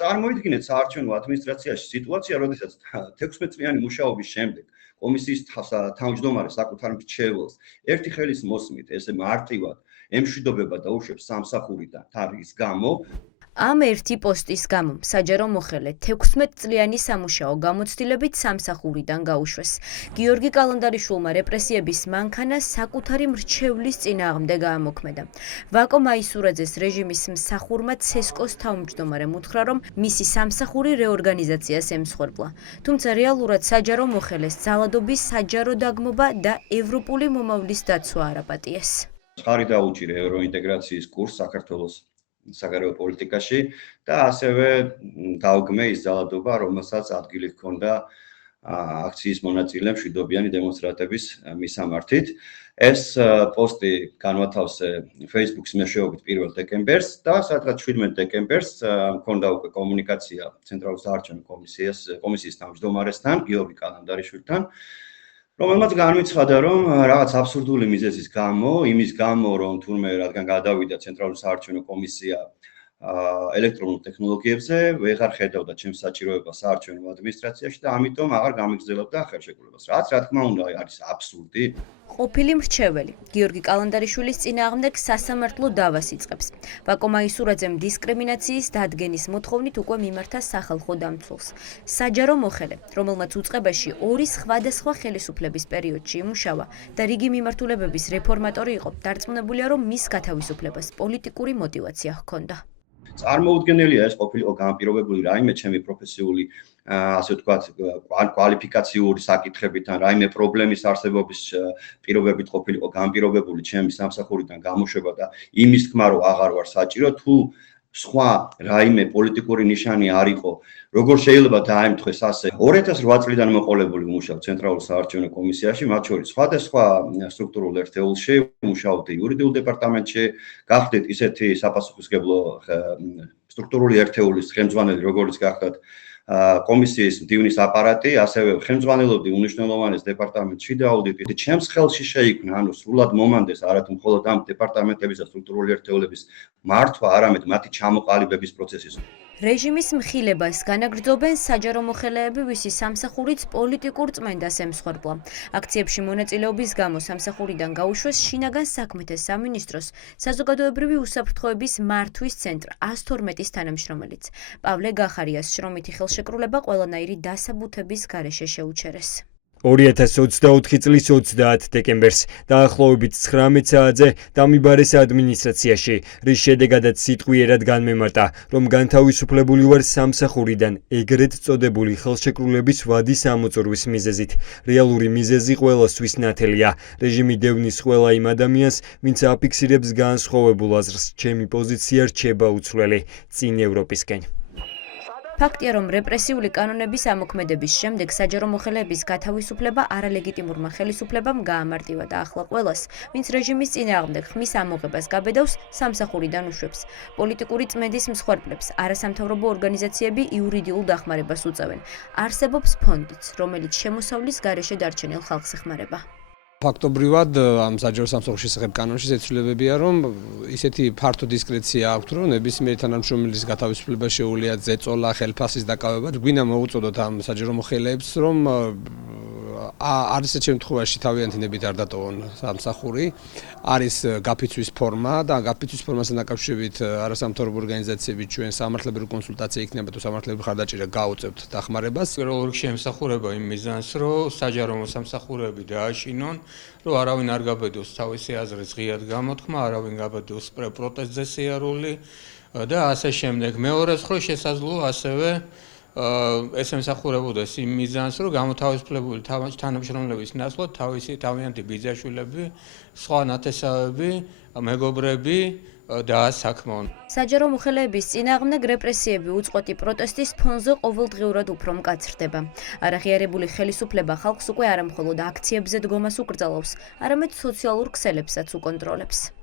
წარმოიდგინეთ საარჩევნო ადმინისტრაციაში სიტუაცია, როდესაც 16 წლიანი მუშაობის შემდეგ კომისიის თავმჯდომარე საკუთარ მრჩეველს ერთი ხელის მოსმით ესე მარტივად ემშვიდობება და უშვებს სამსახურიდან თარგის გამო. ამ ერთი პოსტის გამო საჯარო მოხელე 16 წლიანი სამუშაო გამოცდილებით სამსახურიდან გაუშვეს. გიორგი კალანდარიშვილმა რეპრესიების მანქანა საკუთარი მრჩევლის წინააღმდეგ გაამოქმედა. ვაკო მაისურაძეს რეჟიმის მსახურმა ცესკოს თავმჯდომარემ უთხრა, რომ მისი სამსახური რეორგანიზაციას ემსხვერპლა. თუმცა რეალურად საჯარო მოხელეს ძალადობის საჯარო დაგმობა და ევროპული მომავლის დაცვა არაპატიეს. ხარი დაუჭირე ევროინტეგრაციის კურსს საქართველოს საგარეო პოლიტიკაში და ასევე დაუგმე ის ძალადობა, რომელსაც ადგილი ჰქონდა აქციის მონაწილე მშვიდობიანი დემონსტრატების მისამართით. ეს პოსტი განვათავსე Facebook-ის მეშვეობით 1 დეკემბერს და სადღაც 17 დეკემბერს მქონდა უკვე კომუნიკაცია ცენტრალურ საარჩევნო კომისიის თავმჯდომარესთან, გიორგი კალანდარიშვილთან, რომელმაც განვიცხადა, რომ რაღაც აბსურდული მიზეზის გამო, იმის გამო, რომ თურმე რადგან გადავიდა ცენტრალური საარჩევნო კომისია ელექტრონულ ტექნოლოგიებზე, ვეღარ ხედავდა ჩემს საჭიროებას საარჩევნო ადმინისტრაციაში და ამიტომ აღარ გამიგრძელებდა ხელშეკრულებას. რაც რა თქმა უნდა არის აბსურდი. ყოფილი მრჩეველი გიორგი კალანდარიშვილის წინააღმდეგ სასამართლო დავას იწყებს. ვაკო მაისურაძემ დისკრიმინაციის დადგენის მოთხოვნით უკვე მიმართა სახალხო დამცველს. საჯარო მოხელე, რომელმაც უწყებაში 2 სხვადასხვა ხელისუფლების პერიოდში იმუშავა და რიგი მიმართულებების რეფორმატორი იყო, დარწმუნებულია, რომ მის გათავისუფლებას პოლიტიკური мотиваცია ჰქონდა. წარმოუდგენელია ეს ყოფილიყო განპირობებული რაიმე ჩემი პროფესიული ასე ვთქვათ კვალიფიკაციური საკითხებით ან რაიმე პრობლემის არსებობის პირობებით ყოფილიყო განპირობებული ჩემი სამსახურიდან გამოშვება და იმის თქმა რომ აღარ ვარ საჭირო თუ სხვა რაიმე პოლიტიკური ნიშანი არ იყო, როგორ შეიძლება დაემთხეს ასე 2008 წლიდან მოყოლებული ვმუშაობ ცენტრალურ საარჩევნო კომისიაში, მათ შორის სხვადასხვა სტრუქტურულ ერთეულში, ვმუშაობდი იურიდიულ დეპარტამენტში, გახდით ისეთი საპასუხისმგებლო სტრუქტურული ერთეულის ხელმძღვანელი, როგორც გახდათ კომისიის მდივნის აპარატი, ასევე ხელმძღვანელობდი უნიშნელოვანეს დეპარტამენტში და აუდიტი. ჩემს ხელში შეიქმნა, ანუ სრულად მომანდეს არათუ მხოლოდ ამ დეპარტამენტების და სტრუქტურული ერთეულების მართვა, არამედ მათი ჩამოყალიბების პროცესის. რეჟიმის მხილებას განაგრძობენ საჯარო მოხელეები, ვისი სამსახურიც პოლიტიკურ წმენდას ემსხვერპლა. აქციებში მონაწილეობის გამო სამსახურიდან გაუშვეს შინაგან საქმეთა სამინისტროს საზოგადოებრივი უსაფრთხოების მართვის ცენტრ 112-ის თანამშრომელიც. პავლე გახარიას შრომითი ხელშეკრულება ყველანაირი დასაბუთების გარეშე შეუჩერეს. 2024 წლის 30 დეკემბერს დაახლოებით 19 საათზე დამიბარეს ადმინისტრაციაში, რის შედეგადაც სიტყვიერად განმემარტა, რომ განთავისუფლებული ვარ სამსახურიდან ეგრეთ წოდებული ხელშეკრულების ვადის ამოწურვის მიზეზით. რეალური მიზეზი ყველასთვის ნათელია. რეჟიმი დევნის ყველა იმ ადამიანს, ვინც აფიქსირებს განსხვავებულ აზრს, ჩემი პოზიცია რჩება უცვლელი წინ ევროპისკენ. ფაქტია, რომ რეპრესიული კანონების ამოქმედების შემდეგ საჯარო მოხელეების გათავისუფლება არალეგიტიმურმა ხელისუფლებამ გაამარტივა და ახლა ყველას, ვინც რეჟიმის წინააღმდეგ ხმის ამოღებას გაბედავს, სამსახურიდან უშვებს. პოლიტიკური წმენდის მსხვერპლებს არასამთავრობო ორგანიზაციები იურიდიულ დახმარებას უწევენ. არსებობს ფონდიც, რომელიც შემოსავლის გარეშე დარჩენილ ხალხს ეხმარება. ფაქტობრივად ამ საჯარო სამსახურის შესახებ კანონში ცეცვლილებებია, რომ ისეთი ფართო დისკრეცია აქვს, რომ ნებისმიერი თანამშრომელის გათავისუფლება შეუძლია ზეწოლა, ხელფასის დაკავება. გვინდა მოვუწოდოთ ამ საჯარო მოხელეებს, რომ არის ეს შემთხვევაში თავიანთი ნებით არ დატოვონ სამსახური, არის გაფიცვის ფორმა და გაფიცვის ფორმასთან დაკავშირებით არასამთავრობო ორგანიზაციები ჩვენ სამართლებრივი კონსულტაცია იქნება თუ სამართლებრივი ხარდაჭერა გაუწევთ დახმარებას. პირველ რიგში ემსახურება იმ მიზანს, რომ საჯარო მოსამსახურეები დააშინონ, რომ არავინ არ გაბედოს თავისი აზრის ღიად გამოთქმა, არავინ გაბედოს პროტესტზე სიარული და ასე შემდეგ. მეორეს მხრივ შესაძლოა ასევე ეს ემსახურებოდეს იმ მიზანს, რომ გამოთავისუფლებული თანამშრომლების ნაცვლად თავიანთი ბიძაშვილები, სხვა ნათესავები, მეგობრები დაასაქმონ. საჯარო მოხელეების წინააღმდეგ რეპრესიები უწყვეტი პროტესტის ფონზე ყოველდღიურად უფრო მკაცრდება. არაღიარებული ხელისუფლება ხალხს უკვე არა მხოლოდ აქციებზე დგომას უკრძალავს, არამედ სოციალურ ქსელებსაც უკონტროლებს.